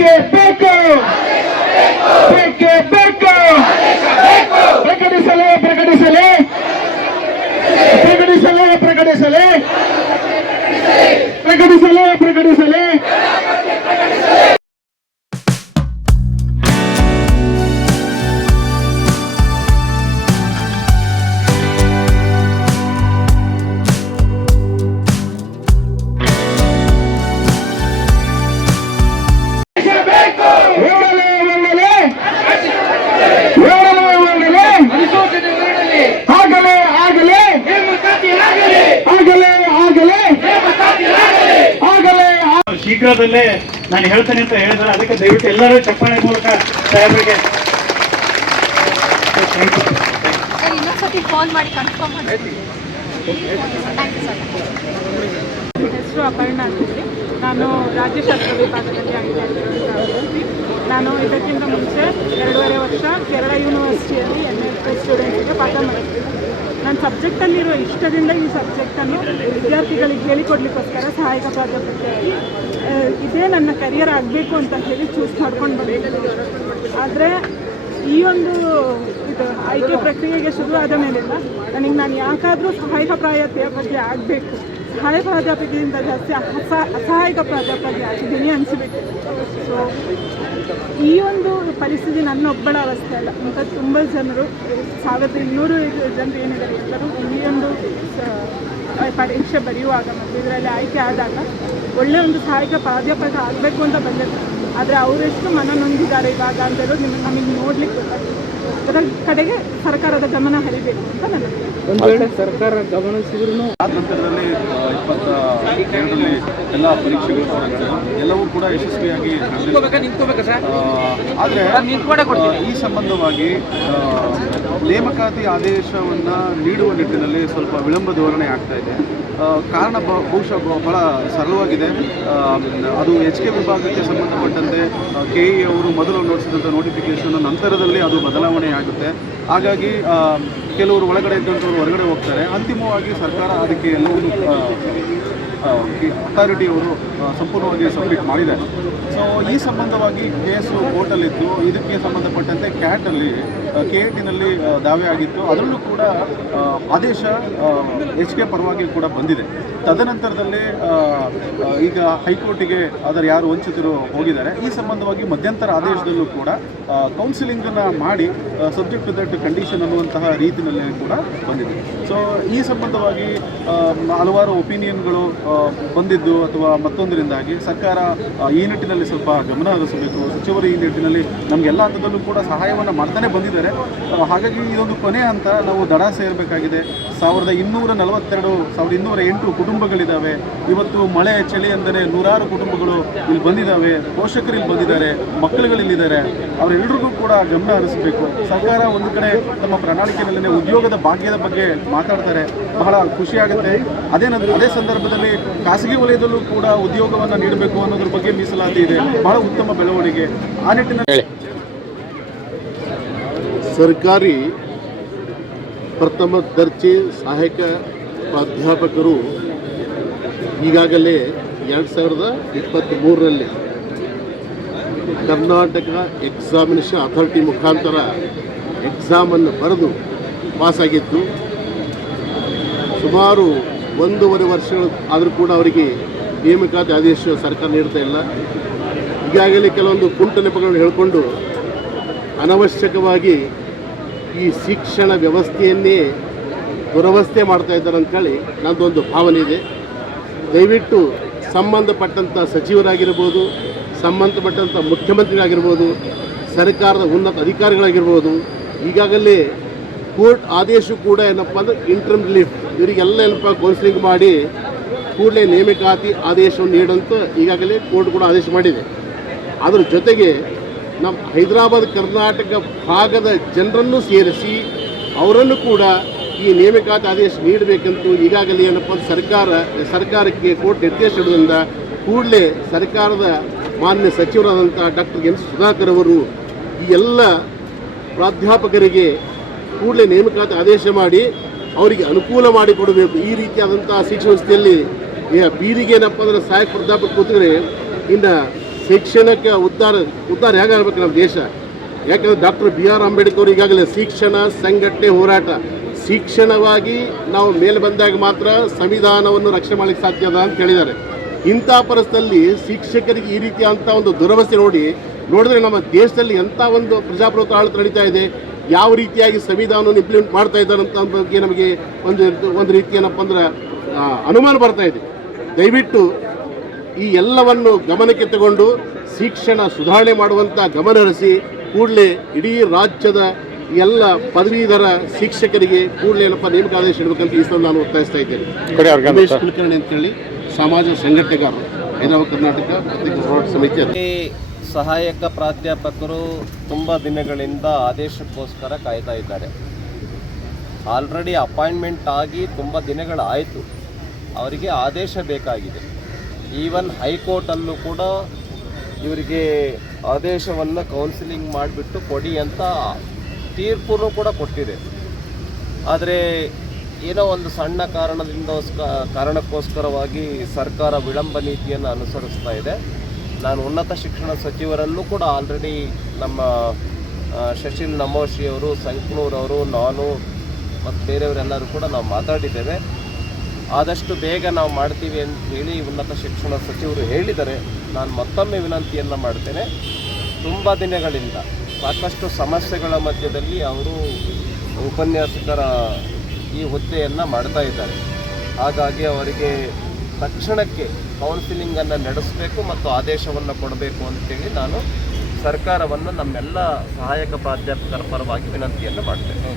ಬೇಕೇ ಬೇಕು. ಬೇಕೇ ಬೇಕು. ಪ್ರಕಟಿಸಲೇ ಪ್ರಕಟಿಸಲೇ. ಪ್ರಕಟಿಸಲೇ ಪ್ರಕಟಿಸಲೇ. ಪ್ರಕಟಿಸಲೇ ಪ್ರಕಟಿಸಲೇ. ಶೀಘ್ರದಲ್ಲೇ ನಾನು ಹೇಳ್ತೇನೆ ಅಂತ ಹೇಳಿದ್ರೆ ಅದಕ್ಕೆ ದಯವಿಟ್ಟು ಎಲ್ಲರೂ ಚಪ್ಪಾಳೆ ಮೂಲಕ ಸಾಹೇಬರಿಗೆ ಸರ್ ಇನ್ನೊಂದ್ಸತಿ ಕಾಲ್ ಮಾಡಿ ಕನ್ಫರ್ಮ್ ಮಾಡಿ ಥ್ಯಾಂಕ್ ಯು ಸರ್ ಹೆಸರು ಅಪರ್ಣ ಅಂತೇಳಿ ನಾನು ರಾಜ್ಯಶಾಸ್ತ್ರ ವಿಭಾಗದಲ್ಲಿ ಆಗಿರೋದು ನಾನು ಇದಕ್ಕಿಂತ ಮುಂಚೆ ಎರಡೂವರೆ ವರ್ಷ ಕೇರಳ ಯೂನಿವರ್ಸಿಟಿಯಲ್ಲಿ ಎಂ ಎಲ್ ಸ್ಟೂಡೆಂಟ್ಸ್ಗೆ ಪಾಠ ಮಾಡಿದ್ದೀನಿ. ನನ್ನ ಸಬ್ಜೆಕ್ಟಲ್ಲಿರೋ ಇಷ್ಟದಿಂದ ಈ ಸಬ್ಜೆಕ್ಟನ್ನು ವಿದ್ಯಾರ್ಥಿಗಳಿಗೆ ಹೇಳಿಕೊಡ್ಲಿಕ್ಕೋಸ್ಕರ ಸಹಾಯಕ ಪ್ರಾಧ್ಯಾಪಕಿಯಾಗಿ ಆ, ಇದೇ ನನ್ನ ಕರಿಯರ್ ಆಗಬೇಕು ಅಂತ ಹೇಳಿ ಚೂಸ್ ಮಾಡ್ಕೊಂಡು ಬಂದಿದ್ದೆ ಆದರೆ ಈ ಒಂದು ಇದು ಆಯ್ಕೆ ಪ್ರಕ್ರಿಯೆಗೆ ಶುರುವಾದ ಮೇಲೆಲ್ಲ ನನಗೆ ನಾನು ಯಾಕಾದರೂ ಸಹಾಯಕ ಪ್ರಾಧ್ಯಾಪಕಿ ಆಗಬೇಕು. ಸಹಾಯಕ ಪ್ರಾಧ್ಯಾಪಕಿಯಿಂದ ಜಾಸ್ತಿ ಅಸ, ಅಸಹಾಯಕ ಪ್ರಾಧ್ಯಾಪಕಿ ಆಗಿದ್ದೀನಿ ಅನಿಸಿಬಿಟ್ಟು. ಸೊ ಈ ಒಂದು ಪರಿಸ್ಥಿತಿ ನನ್ನೊಬ್ಬಳ ಅವಸ್ಥೆ ಅಲ್ಲ. ಅಂತ ತುಂಬ ಜನರು, ಸಾವಿರದ ಇನ್ನೂರು ಜನರು ಏನಿದ್ದಾರೆ ಎಲ್ಲರೂ ಈ ಒಂದು ಪರೀಕ್ಷೆ ಬರೆಯುವಾಗ ಮತ್ತು ಇದರಲ್ಲಿ ಆಯ್ಕೆ ಆದಾಗ ಒಳ್ಳೆ ಒಂದು ಸಹಾಯಕ ಪ್ರಾಧ್ಯಾಪಕ ಆಗಬೇಕು ಅಂತ ಬಂದಿದ್ದಾರೆ ಆದರೆ ಅವರೆಷ್ಟು ಮನ ನೊಂದಿದ್ದಾರೆ ಇವಾಗ ಅಂತ ನಿಮಗೆ ನಮಗೆ ನೋಡ್ಲಿಕ್ಕೆ ಗೊತ್ತಾಗ್ತದೆ ಅದರ ಕಡೆಗೆ ಸರ್ಕಾರದ ಗಮನ ಹರಿಬೇಕು ಅಂತ ನನ್ನ ಆ ನಂತರದಲ್ಲಿ ಇಪ್ಪತ್ತ ಎರಡರಲ್ಲಿ ಎಲ್ಲ ಪರೀಕ್ಷೆಗಳು ನಡೆದವು. ಎಲ್ಲವೂ ಕೂಡ ಯಶಸ್ವಿಯಾಗಿ ಆದರೆ ಈ ಸಂಬಂಧವಾಗಿ ನೇಮಕಾತಿ ಆದೇಶವನ್ನು ನೀಡುವ ನಿಟ್ಟಿನಲ್ಲಿ ಸ್ವಲ್ಪ ವಿಳಂಬ ಧೋರಣೆ ಆಗ್ತಾ ಇದೆ. ಆ, ಕಾರಣ ಬಹುಶಃ ಬಹಳ ಸರಳವಾಗಿದೆ. ಅದು ಎಚ್ ಕೆ ವಿಭಾಗಕ್ಕೆ ಸಂಬಂಧಪಟ್ಟಂತೆ ಕೆ ಇ ಅವರು ಮೊದಲು ನೋಡಿಸಿದಂಥ ನೋಟಿಫಿಕೇಶನ್ ನಂತರದಲ್ಲಿ ಅದು ಬದಲಾವಣೆ ಆಗುತ್ತೆ. ಹಾಗಾಗಿ ಕೆಲವರು ಒಳಗಡೆ ಇದ್ದಂಥವ್ರು ಹೊರಗಡೆ ಹೋಗ್ತಾರೆ. ಅಂತಿಮವಾಗಿ ಸರ್ಕಾರ ಅದಕ್ಕೆ ಎಲ್ಲವನ್ನೂ ಅಥಾರಿಟಿಯವರು ಸಂಪೂರ್ಣವಾಗಿ ಸಬ್ಮಿಟ್ ಮಾಡಿದ್ದಾರೆ. ಸೊ ಈ ಸಂಬಂಧವಾಗಿ ಕೇಸು ಕೋರ್ಟಲ್ಲಿತ್ತು ಇದಕ್ಕೆ ಸಂಬಂಧಪಟ್ಟಂತೆ ಕ್ಯಾಟಲ್ಲಿ ಕೆ ಎ ಟಿನಲ್ಲಿ ದಾವೆ ಆಗಿತ್ತು. ಅದರಲ್ಲೂ ಕೂಡ ಆದೇಶ ಎಚ್ ಕೆ ಪರವಾಗಿ ಕೂಡ ಬಂದಿದೆ. ತದನಂತರದಲ್ಲಿ ಈಗ ಹೈಕೋರ್ಟಿಗೆ ಅದರ ಯಾರು ವಂಚಿತರು ಹೋಗಿದ್ದಾರೆ. ಈ ಸಂಬಂಧವಾಗಿ ಮಧ್ಯಂತರ ಆದೇಶದಲ್ಲೂ ಕೂಡ ಕೌನ್ಸಿಲಿಂಗನ್ನು ಮಾಡಿ ಸಬ್ಜೆಕ್ಟ್ ಟು ದಟ್ ಕಂಡೀಷನ್ ಅನ್ನುವಂತಹ ರೀತಿಯಲ್ಲಿ ಕೂಡ ಬಂದಿದೆ. ಸೊ ಈ ಸಂಬಂಧವಾಗಿ ಹಲವಾರು ಒಪಿನಿಯನ್ಗಳು ಬಂದಿದ್ದು ಅಥವಾ ಮತ್ತೊಂದರಿಂದಾಗಿ ಸರ್ಕಾರ ಈ ನಿಟ್ಟಿನಲ್ಲಿ ಸ್ವಲ್ಪ ಗಮನ ಹರಿಸಬೇಕು. ಸಚಿವರು ಈ ನಿಟ್ಟಿನಲ್ಲಿ ನಮಗೆಲ್ಲ ಹಂತದಲ್ಲೂ ಕೂಡ ಸಹಾಯವನ್ನು ಮಾಡ್ತಾನೆ ಬಂದಿದ್ದಾರೆ. ಹಾಗಾಗಿ ಇದೊಂದು ಕೊನೆ ಅಂತ ನಾವು ದಡ ಸೇರಬೇಕಾಗಿದೆ. ಸಾವಿರದ ಇನ್ನೂರ ನಲವತ್ತೆರಡು ಸಾವಿರದ ಇನ್ನೂರ ಎಂಟು ಕುಟುಂಬಗಳಿದ್ದಾವೆ. ಇವತ್ತು ಮಳೆ ಚಳಿ ಅಂದರೆ ನೂರಾರು ಕುಟುಂಬಗಳು ಇಲ್ಲಿ ಬಂದಿದ್ದಾವೆ. ಪೋಷಕರು ಇಲ್ಲಿ ಬಂದಿದ್ದಾರೆ ಮಕ್ಕಳುಗಳು ಇಲ್ಲಿದ್ದಾರೆ. ಅವರೆಲ್ಲರಿಗೂ ಕೂಡ ಗಮನ ಹರಿಸಬೇಕು. ಸರ್ಕಾರ ಒಂದು ಕಡೆ ತಮ್ಮ ಪ್ರಣಾಳಿಕೆಯಲ್ಲೇ ಉದ್ಯೋಗದ ಭಾಗ್ಯದ ಬಗ್ಗೆ ಮಾತಾಡ್ತಾರೆ. ಬಹಳ ಖುಷಿಯಾಗುತ್ತೆ ಅದೇ ನಂತರ ಅದೇ ಸಂದರ್ಭದಲ್ಲಿ ಖಾಸಗಿ ವಲಯದಲ್ಲೂ ಕೂಡ ಉದ್ಯೋಗವನ್ನು ನೀಡಬೇಕು ಅನ್ನೋದ್ರ ಬಗ್ಗೆ ಮೀಸಲಾತಿ ಇದೆ. ಬಹಳ ಉತ್ತಮ ಬೆಳವಣಿಗೆ. ಆ ನಿಟ್ಟಿನಲ್ಲಿ ಸರ್ಕಾರಿ ಪ್ರಥಮ ದರ್ಜೆ ಸಹಾಯಕ ಪ್ರಾಧ್ಯಾಪಕರು ಈಗಾಗಲೇ ಎರಡು ಸಾವಿರದ ಇಪ್ಪತ್ತ್ಮೂರರಲ್ಲಿ ಕರ್ನಾಟಕ ಎಕ್ಸಾಮಿನೇಷನ್ ಅಥಾರಿಟಿ ಮುಖಾಂತರ ಎಕ್ಸಾಮನ್ನು ಬರೆದು ಪಾಸಾಗಿತ್ತು ಸುಮಾರು ಒಂದೂವರೆ ವರ್ಷಗಳು ಆದರೂ ಕೂಡ ಅವರಿಗೆ ನೇಮಕಾತಿ ಆದೇಶ ಸರ್ಕಾರ ನೀಡ್ತಾ ಇಲ್ಲ. ಈಗಾಗಲೇ ಕೆಲವೊಂದು ಕುಂಟ ನೆಪಗಳನ್ನು ಹೇಳಿಕೊಂಡು ಅನವಶ್ಯಕವಾಗಿ ಈ ಶಿಕ್ಷಣ ವ್ಯವಸ್ಥೆಯನ್ನೇ ದುರವಸ್ಥೆ ಮಾಡ್ತಾ ಇದ್ದಾರೆ ಅಂತೇಳಿ ನನ್ನದೊಂದು ಭಾವನೆ ಇದೆ. ದಯವಿಟ್ಟು ಸಂಬಂಧಪಟ್ಟಂಥ ಸಚಿವರಾಗಿರ್ಬೋದು, ಸಂಬಂಧಪಟ್ಟಂಥ ಮುಖ್ಯಮಂತ್ರಿಗಳಾಗಿರ್ಬೋದು, ಸರ್ಕಾರದ ಉನ್ನತ ಅಧಿಕಾರಿಗಳಾಗಿರ್ಬೋದು, ಈಗಾಗಲೇ ಕೋರ್ಟ್ ಆದೇಶ ಕೂಡ ಏನಪ್ಪ ಅಂದ್ರೆ ಇಂಟ್ರಮ್ ರಿಲೀಫ್ ಇವರಿಗೆಲ್ಲ ಏನಪ್ಪ ಕೌನ್ಸಿಲಿಂಗ್ ಮಾಡಿ ಕೂಡಲೇ ನೇಮಕಾತಿ ಆದೇಶವನ್ನು ನೀಡಂತ ಈಗಾಗಲೇ ಕೋರ್ಟ್ ಕೂಡ ಆದೇಶ ಮಾಡಿದೆ. ಅದರ ಜೊತೆಗೆ ನಮ್ಮ ಹೈದರಾಬಾದ್ ಕರ್ನಾಟಕ ಭಾಗದ ಜನರನ್ನು ಸೇರಿಸಿ ಅವರನ್ನು ಕೂಡ ಈ ನೇಮಕಾತಿ ಆದೇಶ ನೀಡಬೇಕಂತೂ ಈಗಾಗಲೇ ಏನಪ್ಪ ಸರ್ಕಾರ, ಸರ್ಕಾರಕ್ಕೆ ಕೋರ್ಟ್ ನಿರ್ದೇಶನದಿಂದ ಕೂಡಲೇ ಸರ್ಕಾರದ ಮಾನ್ಯ ಸಚಿವರಾದಂಥ ಡಾಕ್ಟರ್ ಎನ್ ಸುಧಾಕರ್ ಅವರು ಈ ಎಲ್ಲ ಪ್ರಾಧ್ಯಾಪಕರಿಗೆ ಕೂಡಲೇ ನೇಮಕಾತಿ ಆದೇಶ ಮಾಡಿ ಅವರಿಗೆ ಅನುಕೂಲ ಮಾಡಿಕೊಡಬೇಕು ಈ ರೀತಿಯಾದಂಥ ಶಿಕ್ಷಣ ಸಂಸ್ಥೆಯಲ್ಲಿ ಬೀದಿಗೆ ಏನಪ್ಪ ಅಂದ್ರೆ ಸಹಾಯಕ ಪ್ರಾಧ್ಯಾಪಕ ಕೂತಿದ್ರೆ ಇನ್ನು ಶಿಕ್ಷಣಕ್ಕೆ ಉದ್ಧಾರ ಉದ್ಧಾರ ಹೇಗಾಗಬೇಕು ನಮ್ಮ ದೇಶ? ಯಾಕಂದರೆ ಡಾಕ್ಟರ್ ಬಿ ಆರ್ ಅಂಬೇಡ್ಕರ್ ಈಗಾಗಲೇ ಶಿಕ್ಷಣ ಸಂಘಟನೆ ಹೋರಾಟ. ಶಿಕ್ಷಣವಾಗಿ ನಾವು ಮೇಲೆ ಬಂದಾಗ ಮಾತ್ರ ಸಂವಿಧಾನವನ್ನು ರಕ್ಷಣೆ ಮಾಡಲಿಕ್ಕೆ ಸಾಧ್ಯ ಅದ ಅಂತ ಹೇಳಿದ್ದಾರೆ. ಇಂಥ ಪರಿಸ್ಥಿತಿಯಲ್ಲಿ ಶಿಕ್ಷಕರಿಗೆ ಈ ರೀತಿಯಾದಂಥ ಒಂದು ದುರವಸ್ಥೆ ನೋಡಿ, ನೋಡಿದ್ರೆ ನಮ್ಮ ದೇಶದಲ್ಲಿ ಎಂಥ ಒಂದು ಪ್ರಜಾಪ್ರಭುತ್ವ ಆಡಳಿತ ನಡೀತಾ ಇದೆ, ಯಾವ ರೀತಿಯಾಗಿ ಸಂವಿಧಾನವನ್ನು ಇಂಪ್ಲಿಮೆಂಟ್ ಮಾಡ್ತಾ ಇದ್ದಾರೆ ಅಂತ ಬಗ್ಗೆ ನಮಗೆ ಒಂದು ಒಂದು ರೀತಿ ಏನಪ್ಪ ಅಂದ್ರೆ ಅನುಮಾನ ಬರ್ತಾ ಇದೆ. ದಯವಿಟ್ಟು ಈ ಎಲ್ಲವನ್ನು ಗಮನಕ್ಕೆ ತಗೊಂಡು ಶಿಕ್ಷಣ ಸುಧಾರಣೆ ಮಾಡುವಂಥ ಗಮನ ಹರಿಸಿ ಕೂಡಲೇ ಇಡೀ ರಾಜ್ಯದ ಎಲ್ಲ ಪದವೀಧರ ಶಿಕ್ಷಕರಿಗೆ ಕೂಡಲೇ ಏನಪ್ಪ ನೇಮಕ ಆದೇಶ ಇಡಬೇಕಂತ ಈ ಸಲ ನಾನು ಒತ್ತಾಯಿಸ್ತಾ ಇದ್ದೇನೆ. ರಮೇಶ್ ಕುಲಕರ್ಣಿ ಅಂತೇಳಿ ಸಮಾಜ ಸಂಘಟನೆಗಾರರು ಹೈದರಾಬಾದ್ ಕರ್ನಾಟಕ ಹೋರಾಟ ಸಮಿತಿ ಈ ಸಹಾಯಕ ಪ್ರಾಧ್ಯಾಪಕರು ತುಂಬ ದಿನಗಳಿಂದ ಆದೇಶಕ್ಕೋಸ್ಕರ ಕಾಯ್ತಾ ಇದ್ದಾರೆ. ಆಲ್ರೆಡಿ ಅಪಾಯಿಂಟ್ಮೆಂಟ್ ಆಗಿ ತುಂಬ ದಿನಗಳಾಯಿತು. ಅವರಿಗೆ ಆದೇಶ ಬೇಕಾಗಿದೆ. ಈವನ್ ಹೈಕೋರ್ಟಲ್ಲೂ ಕೂಡ ಇವರಿಗೆ ಆದೇಶವನ್ನು ಕೌನ್ಸಿಲಿಂಗ್ ಮಾಡಿಬಿಟ್ಟು ಕೊಡಿ ಅಂತ ತೀರ್ಪು ಕೂಡ ಕೊಟ್ಟಿದೆ. ಆದರೆ ಏನೋ ಒಂದು ಸಣ್ಣ ಕಾರಣದಿಂದ ಕಾರಣಕ್ಕೋಸ್ಕರವಾಗಿ ಸರ್ಕಾರ ವಿಳಂಬ ನೀತಿಯನ್ನು ಅನುಸರಿಸ್ತಾ ಇದೆ. ನಾನು ಉನ್ನತ ಶಿಕ್ಷಣ ಸಚಿವರಲ್ಲೂ ಕೂಡ ಆಲ್ರೆಡಿ ನಮ್ಮ ಶಶಿಲ್ ನಮೋಶಿಯವರು ಸಂಕನೂರವರು ನಾನು ಮತ್ತು ಬೇರೆಯವರೆಲ್ಲರೂ ಕೂಡ ನಾವು ಮಾತಾಡಿದ್ದೇವೆ. ಆದಷ್ಟು ಬೇಗ ನಾವು ಮಾಡ್ತೀವಿ ಅಂತ ಹೇಳಿ ಉನ್ನತ ಶಿಕ್ಷಣ ಸಚಿವರು ಹೇಳಿದರೆ ನಾನು ಮತ್ತೊಮ್ಮೆ ವಿನಂತಿಯನ್ನು ಮಾಡ್ತೇನೆ. ತುಂಬ ದಿನಗಳಿಂದ ಸಾಕಷ್ಟು ಸಮಸ್ಯೆಗಳ ಮಧ್ಯದಲ್ಲಿ ಅವರು ಉಪನ್ಯಾಸಕರ ಈ ಹುದ್ದೆಯನ್ನು ಮಾಡ್ತಾ ಇದ್ದಾರೆ. ಹಾಗಾಗಿ ಅವರಿಗೆ ತಕ್ಷಣಕ್ಕೆ ಕೌನ್ಸಿಲಿಂಗನ್ನು ನಡೆಸಬೇಕು ಮತ್ತು ಆದೇಶವನ್ನು ಕೊಡಬೇಕು ಅಂತೇಳಿ ನಾನು ಸರ್ಕಾರವನ್ನು ನಮ್ಮೆಲ್ಲ ಸಹಾಯಕ ಪ್ರಾಧ್ಯಾಪಕರ ಪರವಾಗಿ ವಿನಂತಿಯನ್ನು ಮಾಡ್ತೇನೆ.